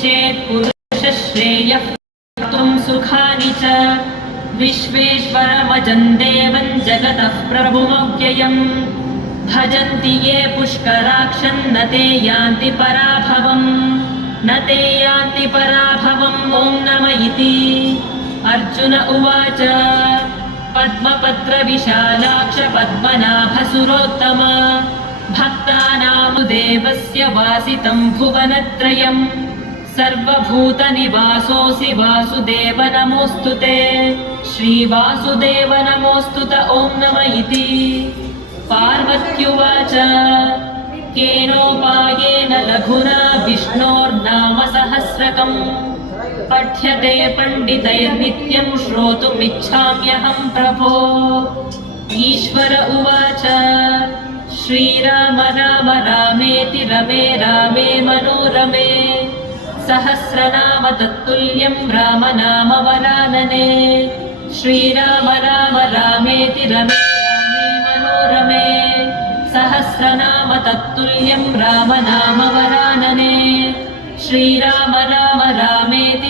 चेत् पुरुषश्रेयः कर्तुं सुखानि च विश्वेश्वरमजं देवं जगतः प्रभुमव्ययम् भजन्ति ये पुष्कराक्षं न ते यान्ति पराभवम् न ते यान्ति पराभवम् ॐ नमः इति। अर्जुन उवाच पद्मपत्रविशालाक्ष पद्मनाभसुरोत्तम भक्तानामुदेवस्य वासितं भुवनत्रयम् सर्वभूतनिवासोऽसि वासुदेव नमोऽस्तु ते श्रीवासुदेव नमोऽस्तु त ॐ नमः इति। पार्वत्युवाच केनोपायेन लघुना विष्णोर्नाम सहस्रकम् पठ्यते पण्डितैर्नित्यं श्रोतुमिच्छाम्यहं प्रभो। ईश्वर उवाच श्रीराम राम रामेति रमे रामे मनोरमे सहस्रनाम तत्तुल्यं रामनाम वरानने। श्रीराम राम रामेति रमे रामे मनोरमे सहस्रनाम तत्तुल्यं रामनाम वरानने। श्रीराम राम रामेति